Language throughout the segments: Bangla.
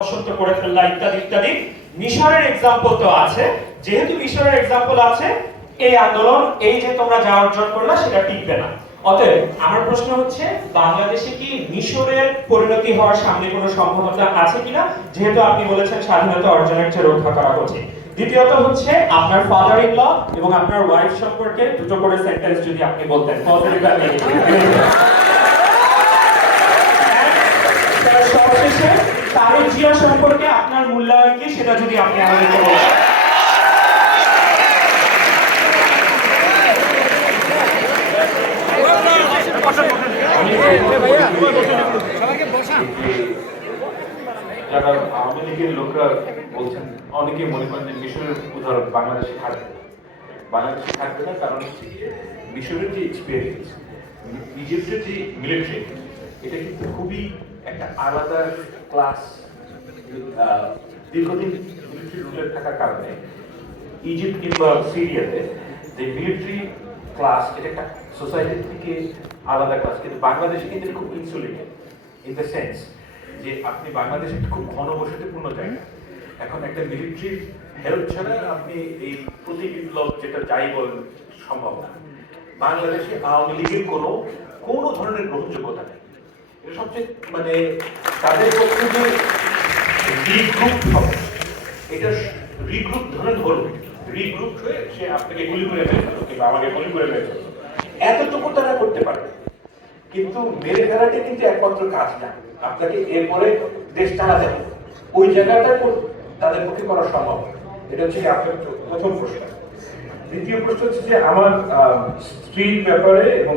অসত্য করে ফেললা ইত্যাদি ইত্যাদি। মিশরের এক্সাম্পল তো আছে। যেহেতু মিশরের এক্সাম্পল আছে এই আন্দোলন এই যে তোমরা যা অর্জন করলা সেটা টিকবে না। অতএব আমার প্রশ্ন হচ্ছে বাংলাদেশে কি মিশরের পরিণতি হওয়ার সামনে কোনো সম্ভাবনা আছে কিনা? যেহেতু আপনি বলেছেন স্বাধীনতা অর্জনের চেয়ে রক্ষা করা উচিত দ্বিতীয়ত হচ্ছে আপনার ফাদার ইন ল এবং আপনার ওয়াইফ সম্পর্কে দুটো করে সেন্টেন্স যদি আপনি বলতেন পজিটিভ সবশেষে তারেক জিয়া সম্পর্কে আপনার মূল্যায়ন কি সেটা যদি আপনি আমাদেরকে বলেন। যারা আওয়ামী লীগের লোকরা বলছেন অনেকে মনে করেন যে মিশরের উদাহরণ বাংলাদেশে থাকবে বাংলাদেশে থাকবে না কারণ মিশরের যে এক্সপিরিয়েন্স ইজিপ্টের যে মিলিটারি এটা কিন্তু খুবই একটা আলাদা ক্লাস দীর্ঘদিন মিলিটারি থাকার কারণে ইজিপ্ট কিংবা সিরিয়াতে যে মিলিটারি ক্লাস এটা একটা সোসাইটি থেকে আলাদা ক্লাস কিন্তু বাংলাদেশে কিন্তু খুব ইনসুলেটেড ইন দ্য সেন্স যে আপনি বাংলাদেশে খুব ঘনবসতিপূর্ণ জায়গা। এখন একটা মিলিটারি হেল্প ছাড়া আপনি এই প্রতি বিপ্লব যেটা যাই বলেন সম্ভব না। বাংলাদেশে আওয়ামী লীগের কোনো কোনো ধরনের গ্রহণযোগ্যতা নেই। সবচেয়ে মানে তাদের পক্ষে যে রিগ্রুপ হবে। এটা রিগ্রুপ ধরেন হলো রিগ্রুপ হয়ে সে আপনাকে গুলি করে ফেলল কিংবা আমাকে গুলি করে ফেলল। এতটুকু তারা করতে পারে। কিন্তু মেরে ফেলাটা কিন্তু একমাত্র কাজ না। আপনাকে এরপরে দেশ চালাতে হবে। ওই জায়গাটা তাদের পক্ষে করা সম্ভব এটা হচ্ছে আপনার প্রথম প্রশ্ন। দ্বিতীয় প্রশ্ন হচ্ছে যে আমার স্ত্রীর ব্যাপারে এবং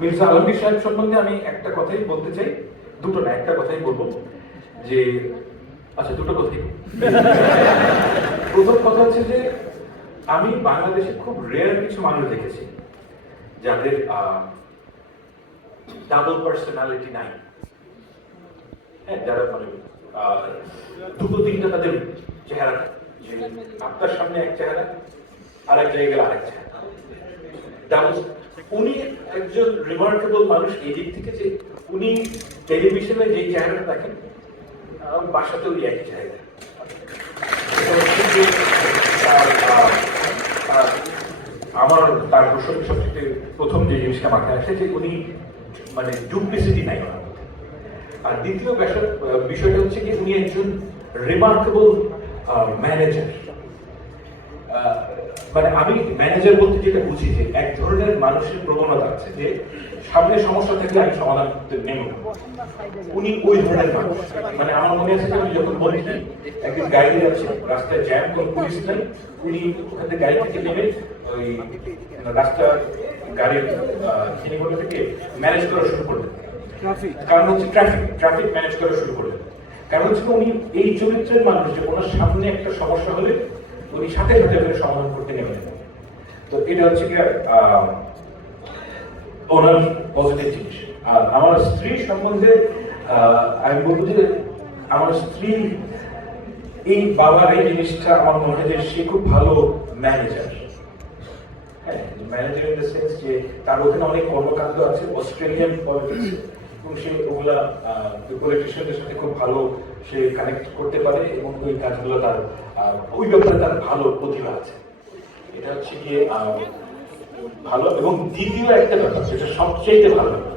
মির্জা আলমগীর সাহেব সম্বন্ধে আমি একটা কথাই বলতে চাই, দুটো না, একটা কথাই বলব যে আচ্ছা দুটো কথাই প্রথম কথা হচ্ছে যে, আমি বাংলাদেশে খুব রেয়ার কিছু মানুষ দেখেছি যাদের ডাবল পার্সোনালিটি নাই। হ্যাঁ যারা মানে দুটো তিনটা তাদের চেহারা। আপনার সামনে এক চেহারা আর এক জায়গায়। আরেক চেহারা উনি একজন রিমার্কেবল মানুষ এই দিক থেকে যে উনি টেলিভিশনে যে চেহারাটা দেখেন বাসাতেও ওই একই চেহারা আহ, আমার তার প্রসঙ্গে সবচেয়ে প্রথম যে জিনিসটা মাথায় আসে যে উনি মানে ডুপ্লিসিটি নাই ওনার। আর দ্বিতীয় বিষয়- বিষয়টা হচ্ছে কি উনি একজন রিমার্কেবল ম্যানেজার মানে আমি ম্যানেজার বলতে যেটা বুঝি যে এক ধরনের মানুষের প্রবণতা আছে যে সামনে সমস্যা থাকলে আমি সমাধান করতে নেব উনি ওই ধরনের মানুষ। মানে আমার মনে আছে আমি যখন বলি যে একদিন গাড়ি যাচ্ছে রাস্তায় জ্যাম কোন পুলিশ নাই। উনি ওখান থেকে গাড়ি থেকে নেমে ওই রাস্তা গাড়ির চিনিগুলো থেকে ম্যানেজ করা শুরু করলেন। কারণ হচ্ছে ট্রাফিক ট্রাফিক ম্যানেজ করা শুরু করলেন। কারণ হচ্ছে উনি এই চরিত্রের মানুষ যে ওনার সামনে একটা সমস্যা হলে উনি সাথে সাথে ওটা সমাধান করতে নেমে যাবেন। তো এটা হচ্ছে কি ওনার পজিটিভ জিনিস। আর আমার স্ত্রী সম্বন্ধে আমি বলব যে আমার স্ত্রী, এই বাবার এই জিনিসটা আমার মনে হয় যে সে খুব ভালো manager manager in the sense যে তার ওখানে অনেক কর্মকাণ্ড আছে অস্ট্রেলিয়ান পলিটিক্স এবং সে ওগুলা পলিটিশিয়ানদের সাথে খুব ভালো সে কানেক্ট করতে পারে এবং ওই কাজগুলো তার ওই ব্যাপারে তার ভালো প্রতিভা আছে। এটা হচ্ছে গিয়ে ভালো এবং দ্বিতীয় একটা ব্যাপার সেটা সবচেয়ে ভালো ব্যাপার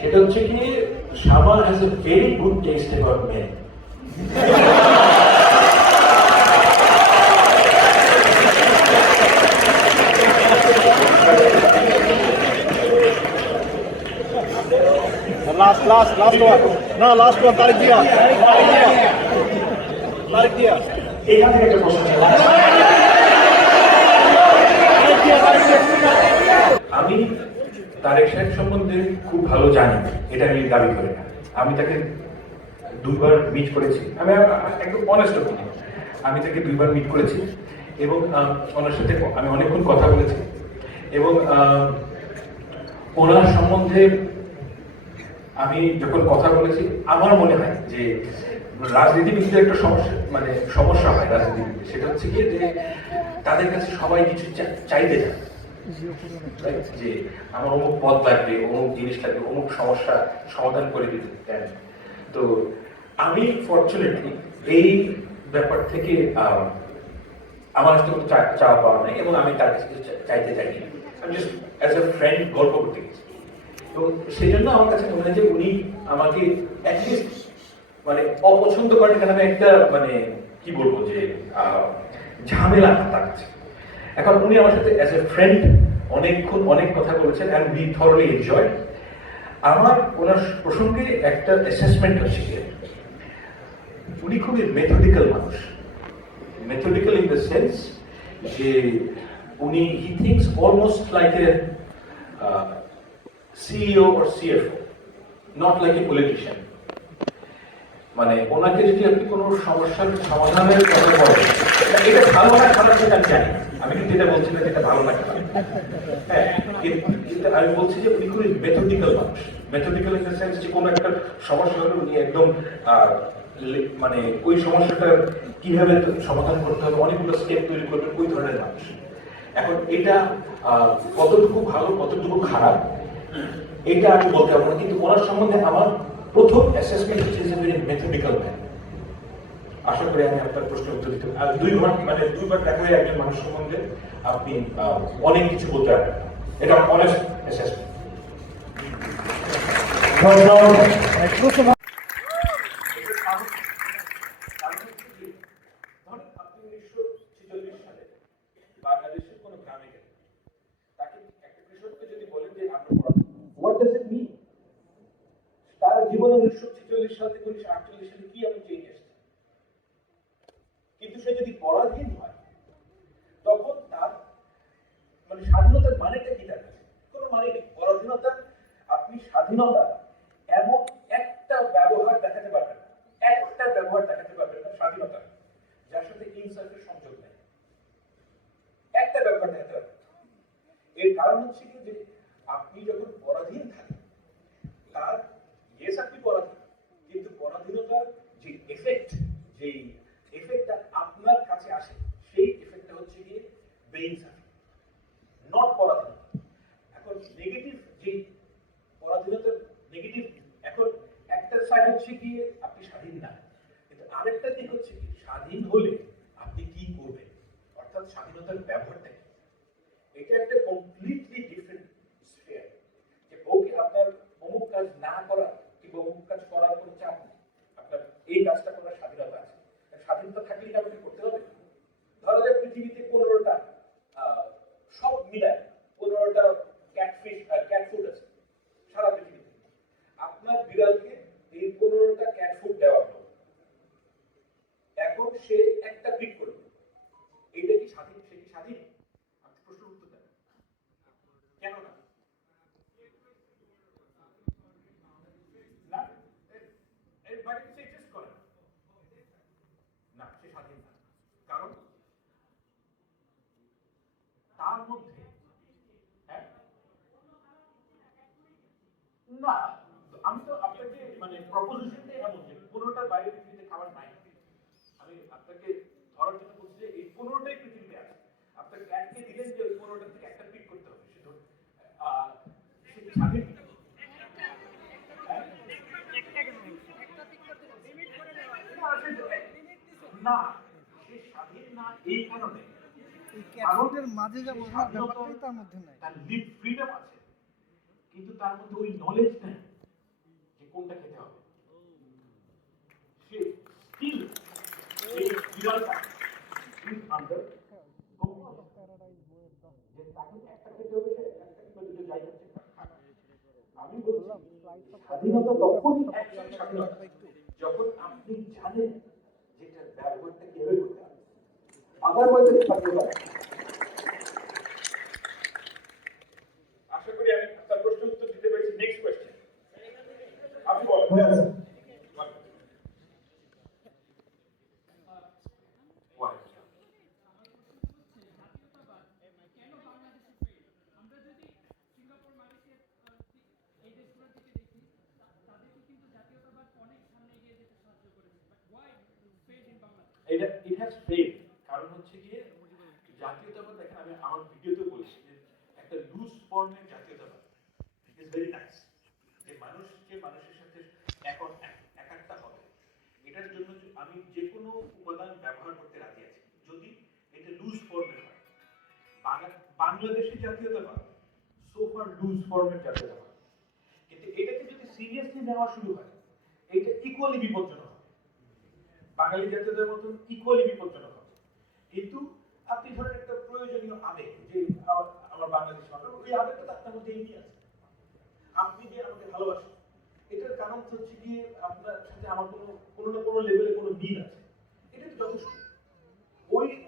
সেটা হচ্ছে কি summer has a very good taste about men Dia. Tariq Dia. এখান থেকে একটা প্রশ্ন ছিল। Tariq Dia. Tariq Dia. আমি তারেক সাহেব সম্বন্ধে খুব ভালো জানি, এটা আমি দাবি করি না আমি তাকে দুইবার মিট করেছি আমি একদম অনেস্ট বলি আমি তাকে দুইবার মিট করেছি এবং ওনার সাথে আমি অনেকক্ষণ কথা বলেছি এবং ওনার সম্বন্ধে আমি যখন কথা বলেছি, আমার মনে হয় যে রাজনীতিবিদদের একটা সমস্যা মানে সমস্যা হয় রাজনীতিবিদদের। সেটা হচ্ছে কি যে তাদের কাছে সবাই কিছু চাইতে চায়। যে আমার অমুক পদ লাগবে, অমুক জিনিস লাগবে, অমুক সমস্যা সমাধান করে দিতে দেন তো আমি ফর্চুনেটলি এই ব্যাপার থেকে আমার আসলে কোনো চাওয়া পাওয়া নেই এবং আমি তার কাছে কিছু চাইতে চাইনি আমি জাস্ট অ্যাজ এ ফ্রেন্ড গল্প করতে গেছি। এবং সেই জন্য আমার কাছে মনে হয় যে উনি আমাকে অ্যাটলিস্ট মানে অপছন্দ করেন আমি একটা মানে কি বলব যে ঝামেলা না তার কাছে এখন উনি আমার সাথে অ্যাজ এ ফ্রেন্ড অনেকক্ষণ অনেক কথা বলেছেন অ্যান্ড উই থরলি এনজয় আমার ওনার প্রসঙ্গে একটা অ্যাসেসমেন্ট হচ্ছে কি উনি খুবই মেথডিক্যাল মানুষ। মেথডিক্যাল ইন দ্য সেন্স যে উনি he thinks almost like a CEO or CFO not like a politician মানে ওনাকে যদি আপনি কোনো সমস্যার সমাধানের কথা বলেন, এটা- এটা ভালো না খারাপ সেটা আমি জানি। আমি কিন্তু যেটা বলছি না যেটা ভালো না খারাপ। হ্যাঁ কিন্তু আমি বলছি যে উনি খুবই মেথডিক্যাল মানুষ। মেথডিক্যাল ইন দ্য সেন্স যে কোনো একটা সমস্যা হলে উনি একদম মানে ওই সমস্যাটা কীভাবে সমাধান করতে হবে, অনেকগুলো স্টেপ তৈরি করবেন, ওই ধরনের মানুষ। এখন এটা কতটুকু ভালো, কতটুকু খারাপ এটা আমি বলতে পারব না কিন্তু ওনার সম্বন্ধে আমার প্রথম অ্যাসেসমেন্ট হচ্ছে ভেরি মেথডিক্যাল ম্যান আশা করি আমি আপনার প্রশ্নের উত্তর দিতে আর দুই ঘণ্টা মানে দুইবার দেখা হয় একজন মানুষ সম্বন্ধে আপনি আহ, অনেক কিছু বলতে পারবেন। এটা অনেস্ট অ্যাসেসমেন্ট ধরেন আপনি উনিশশো ছেচল্লিশ সালে বাংলাদেশের কোনো গ্রামে গেলেন তাকে একটা কৃষককে যদি বলেন যে আমরা হোয়াট ডাজ ইট মিন তার জীবনে উনিশশো ছেচল্লিশ সাল উনিশশো আটচল্লিশ সালে কি এমন চেঞ্জ এসেছে? কিন্তু সে যদি পরাধীন হয়, তখন তার মানে স্বাধীনতার মানেটা কি তার কাছে মানে পরাধীনতা, আপনি স্বাধীনতা এমন একটা ব্যবহার দেখাতে পারবেন একটা ব্যবহার দেখাতে পারবেন না স্বাধীনতা। যার সাথে ইনসাফের সংযোগ নেই। একটা ব্যবহার দেখাতে পারবেন এর কারণ হচ্ছে কি যে আপনি যখন পরাধীন থাকেন ইয়েস আপনি পরাধীন কিন্তু পরাধীনতার যে এফেক্ট যে এফেক্টটা আপনার কাছে আসে, সেই এফেক্টটা হচ্ছে গিয়ে বেইনসাফি নট পরাধীনতা। এখন নেগেটিভ যে পরাধীনতার নেগেটিভ এখন একটা সাইড হচ্ছে কি আপনি স্বাধীন না। কিন্তু আরেকটা দিক হচ্ছে কি স্বাধীন হলে আপনি কি করবেন? অর্থাৎ স্বাধীনতার ব্যবহারটা কি? এটা একটা কমপ্লিটলি ডিফারেন্ট স্ফিয়ার যে ওকে আপনার অমুক কাজ না করা কিংবা অমুক কাজ করার কোনো চাপ নেই আপনার এই কাজটা করার স্বাধীনতা আছে আর স্বাধীনতা থাকলে কি আপনাকে করতে হবে ধরা যাক পৃথিবীতে পনেরোটা সব মিলায় পনেরোটা ক্যাটফিশ ক্যাট ফুড আছে সারা পৃথিবীতে আপনার বিড়ালকে এই পনেরোটা ক্যাট ফুড দেওয়া হলো এখন সে একটা পিক করবে এটা কি স্বাধীন সে কি স্বাধীন আপনি প্রশ্ন উত্তর দেন কেন না না এর- এর বাইরে কিছু exist করে না। না সে স্বাধীন না কারণ তার মধ্যে হ্যাঁ না আমি তো আপনাকে মানে প্রপোজিশনটাই এমন যে পনেরোটার বাইরে পৃথিবীতে খাবার নাই। আমি আপনাকে ধরার জন্য বলছি যে এই পনেরোটাই পৃথিবীতে আছে। আপনার ক্যাটকে দিলেন যে ওই পনেরোটা থেকে একটা পিক করতে হবে। সে ধর- আহ, সে কি স্বাধীন? না, সে- স্বাধীন না এই কারণে। মাঝে যা বোঝার ব্যাপারটাই তার মধ্যে নাই। তার লিভ ফ্রিডম আছে। কিন্তু তার মধ্যে ওই নলেজ নেই যে কোনটা খেতে হবে সে একটা খেতে হবে একটা। আমি স্বাধীনতা যখন আপনি জানেন যেটা ব্যবহারটা কীভাবে করতে হবে স্বাধীনতা নেই। আশা করি আমি আপনার প্রশ্নের উত্তর দিতে পেরেছি নেক্সট কোয়েশ্চেন বলেন। এটা ইট হ্যাজ ফেড কারণ হচ্ছে গিয়ে জাতীয়তাবাদ দেখেন, আমি আমার ভিডিওতে বলছি যে একটা ফর্মের জাতীয়তাবাদ ইজ ভেরি বাংলা- বাংলাদেশের জাতীয়তাবাদ সোফার লুজ ফর্মের জাতীয়তাবাদ। কিন্তু এটাকে যদি সিরিয়াসলি নেওয়া শুরু হয়, এটা ইকুয়ালি বিপজ্জনক হবে। বাঙালি জাতীয়তার মতন ইকুয়ালি বিপজ্জনক হবে। কিন্তু আপনি ধরেন একটা প্রয়োজনীয় আবেগ, যে আমার- বাংলাদেশ ভালো ওই আবেগটা তো আপনার মধ্যে এমনি আছে। আপনি যে আমাকে ভালোবাসেন, এটার কারণ হচ্ছে গিয়ে আপনার সাথে আমার কোনো কোনো না কোনো লেভেলে কোনো মিল আছে। এটা তো যথেষ্ট। ওই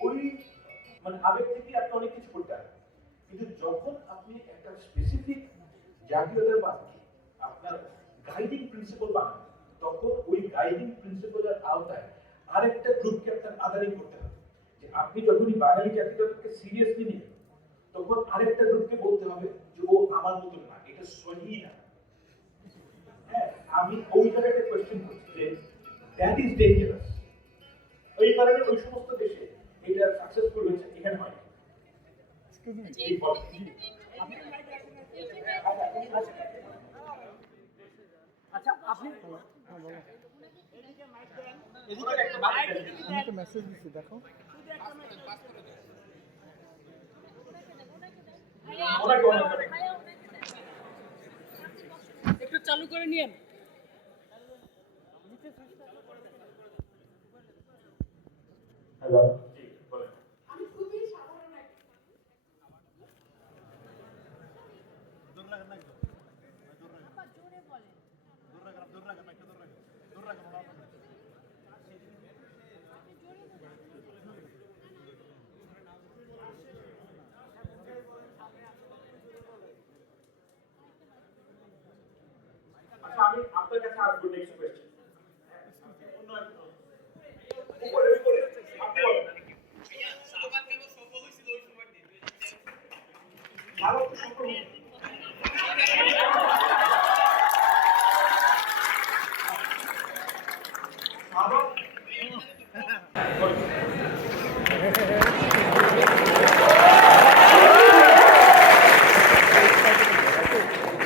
ওই মানে আবেগ থেকে আপনি অনেক কিছু করতে পারেন। কিন্তু যখন আপনি একটা স্পেসিফিক জাতীয়তার জাতীয়তাবাদকে আপনার গাইডিং প্রিন্সিপাল বানান, তখন ওই গাইডিং প্রিন্সিপালের আওতায় আরেকটা গ্রুপকে আপনার আদারিং করতে হবে। যে আপনি যখনই বাঙালি জাতীয়তাবাদকে সিরিয়াসলি নেবেন তখন আরেকটা গ্রুপকে বলতে হবে যে, ও আমার মতো না, এটা সহি না। হ্যাঁ আমি ওই জায়গাটা কোয়েশ্চেন করছি যে দ্যাট ইজ ডেঞ্জারাস ওই কারণে ওই সমস্ত দেশে এটা সাকসেসফুল হয়েছে এখানে হয়। আচ্ছা আপনি তো মেসেজ দিচ্ছি দেখো। একটু চালু করে নিয়েন। হ্যালো জি বলেন আমি খুবই সাধারণ একটা আচ্ছা আমি আপনার কাছে আসব নেক্সট কোয়েশ্চেন অন্য একজন। উপরে উপরে আপনি বলেন ভালো তো সফল হয়েছে। সাবান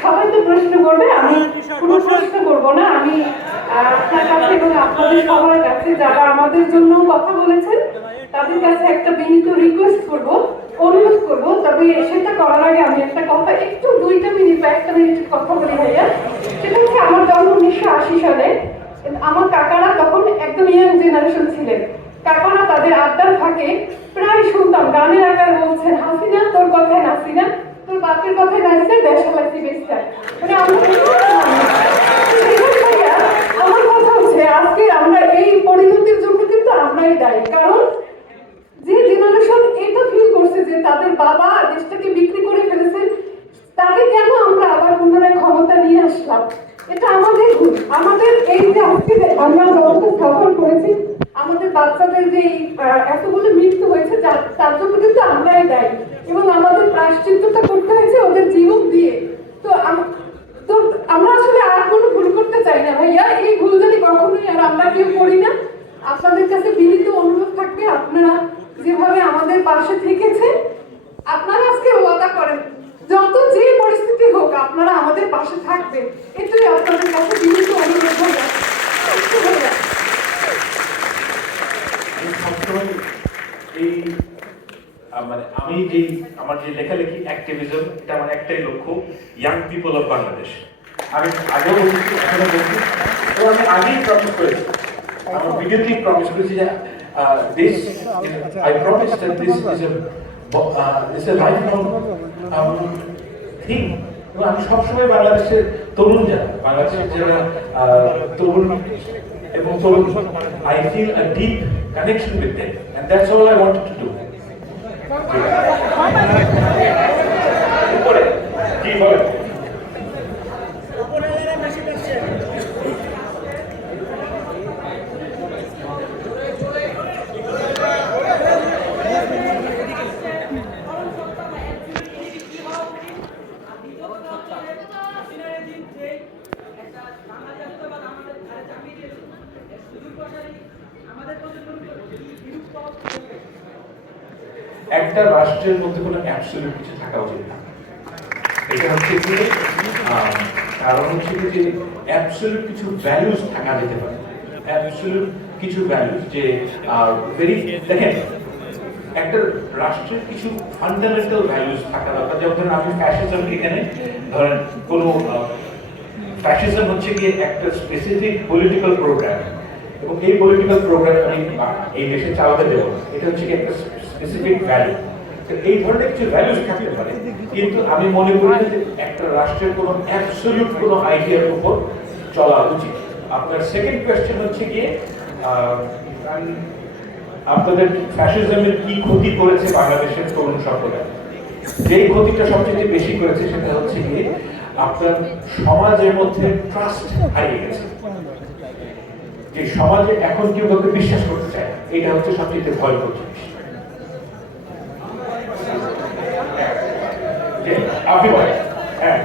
সবাই তো প্রশ্ন করবে আমি কোনো প্রশ্ন করব না আমি আহ, আপনার কাছে এবং আপনাদের সবার কাছে যারা আমাদের জন্য কথা বলেছেন তাদের কাছে একটা বিনীত রিকোয়েস্ট করব অনুরোধ করব সেটা করার আগে আমি একটা কথা একটু দুইটা মিনিট বা একটা মিনিট কথা বলি ভাইয়া। সেটা হচ্ছে আমার জন্ম উনিশশো আশি সালে। আমার কাকারা তখন একদম ইয়াং জেনারেশন ছিলেন। কাকারা তাদের আড্ডার ফাঁকে প্রায় শুনতাম, গানের আকার বলছেন, হাসিনা, তোর কথায় নাসিনা তোর বাপের কথায় নাসিনা দেশালাইছি বেশটা মানে আমার কথা হচ্ছে, আজকে আমরা এই পরিণতির জন্য কিন্তু আমরাই দায়ী। কারণ যে জেনারেশন এটা ফিল করছে যে তাদের বাবা দেশটাকে বিক্রি করে ফেলেছে, তাকে কেন আমরা আবার পুনরায় ক্ষমতা নিয়ে আসলাম? এটা আমাদের আমাদের এই যে আজকে আমরা যতটা সফল করেছি, আমাদের বাচ্চাদের যে এতগুলো মৃত্যু হয়েছে তার জন্য কিন্তু আমরাই দায়ী। এবং আমাদের প্রায়শ্চিত্তটা করতে হয়েছে ওদের জীবন দিয়ে। তো তো আমরা আসলে আর কোনো ভুল করতে চাই না। ভাইয়া, এই ভুল যদি কখনোই আর আমরা কেউ করি না, আপনাদের কাছে বিনীত অনুরোধ থাকবে, আপনারা যেভাবে আমাদের পাশে থেকেছে আপনারা আজকে ওয়াদা করেন যত যে পরিস্থিতি হোক আপনারা আমাদের পাশে থাকবেন। এটাই আপনাদের কাছে বিনীত অনুরোধ এই মানে আমি যে আমার যে লেখালেখি অ্যাক্টিভিজম এটা আমার একটাই লক্ষ্য ইয়াং পিপল অফ বাংলাদেশ আমি আগেও বলছি এখনও বলছি আমি আগেই প্রমিস করেছি আমার ভিডিওতেই প্রমিস করেছি যে this I promise that this is a this a life long thing এবং আমি সবসময় বাংলাদেশের তরুণ যারা বাংলাদেশের যারা তরুণ এবং তরুণ I feel a deep connection with them and that's all I wanted to do. উপরে কি বলেন? একটা রাষ্ট্রের মধ্যে কোনো অ্যাবসলিউট কিছু থাকা উচিত না। এটা হচ্ছে যে কারণ হচ্ছে যে অ্যাবসলিউট কিছু ভ্যালুস থাকা যেতে পারে। অ্যাবসলিউট কিছু ভ্যালুস যে ভেরি দেখেন, একটা রাষ্ট্রের কিছু ফান্ডামেন্টাল ভ্যালুস থাকা দরকার। যেমন ধরেন, আমি ফ্যাশিজম এখানে, ধরেন, কোনো ফ্যাশিজম হচ্ছে গিয়ে একটা স্পেসিফিক পলিটিক্যাল প্রোগ্রাম এবং এই পলিটিক্যাল প্রোগ্রাম আমি এই দেশে চালাতে দেবো এটা হচ্ছে কি একটা এই ধরনের কিছু থাকতে পারে, কিন্তু আমি মনে করি যে একটা রাষ্ট্রের কোনো অ্যাবসলিউট কোনো আইডিয়ার উপর চলা উচিত। আপনার সেকেন্ড কোয়েশ্চেন হচ্ছে আপনাদের কি ক্ষতি করেছে বাংলাদেশের তরুণ সম্প্রদায়? যেই ক্ষতিটা সবচেয়ে বেশি করেছে সেটা হচ্ছে গিয়ে আপনার সমাজের মধ্যে ট্রাস্ট হারিয়ে গেছে। যে সমাজে এখন কেউ বিশ্বাস করতে চায়। এটা হচ্ছে সবচেয়ে ভয় জিনিস যে হ্যাঁ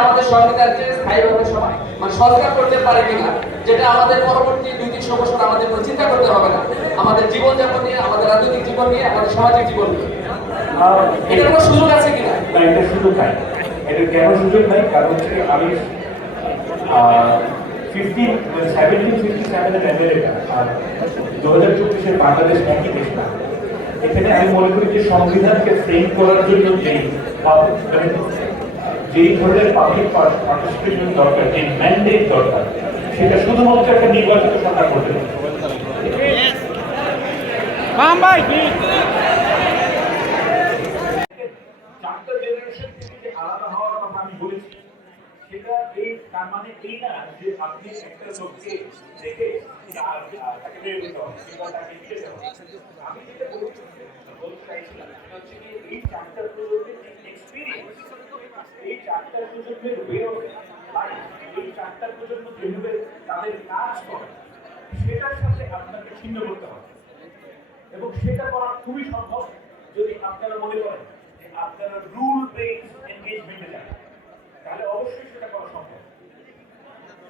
আমাদের স্থায়ীভাবে মানে করতে পারে কিনা যেটা আমাদের পরবর্তী দুই আমাদের চিন্তা করতে হবে না আমাদের জীবনযাপন নিয়ে, আমাদের রাজনৈতিক জীবন নিয়ে, আমাদের সামাজিক জীবন নিয়ে। এটার কোনো সুযোগ আছে কিনা না? এটা সুযোগ নাই। এটা কেন সুযোগ নাই? কারণ হচ্ছে আমি ফিফটিন সেভেন্টিন ফিফটি সেভেনের আমেরিকা আর দু হাজার চব্বিশের বাংলাদেশ একই দেশ না। এখানে আমি মনে করি যে সংবিধানকে ফ্রেম করার জন্য যে মানে যেই ধরনের পাবলিক পার্টিসিপেশন দরকার যে ম্যান্ডেট দরকার সেটা শুধুমাত্র একটা নির্বাচিত সরকার করতে পারে চারটা জেনারেশন থেকে যে আলাদা হওয়ার কথা আমি বলেছি সেটা এই তার মানে এই না, যে আপনি একটা লোককে দেখে তাকে বের হবে আমি যেটা বলতে বলতে চাইছিলাম হচ্ছে কি, এই প্রজন্মের যে এক্সপিরিয়েন্স এই প্রজন্মের ওয়ে অফ লাইফ এই যেভাবে তাদের কাজ করে, সেটার সাথে আপনাকে ছিন্ন করতে হবে। এবং সেটা করা খুবই সম্ভব যদি আপনারা মনে করেন যে আপনারা রুল বেসড এনগেজমেন্টে তাহলে অবশ্যই সেটা করা সম্ভব।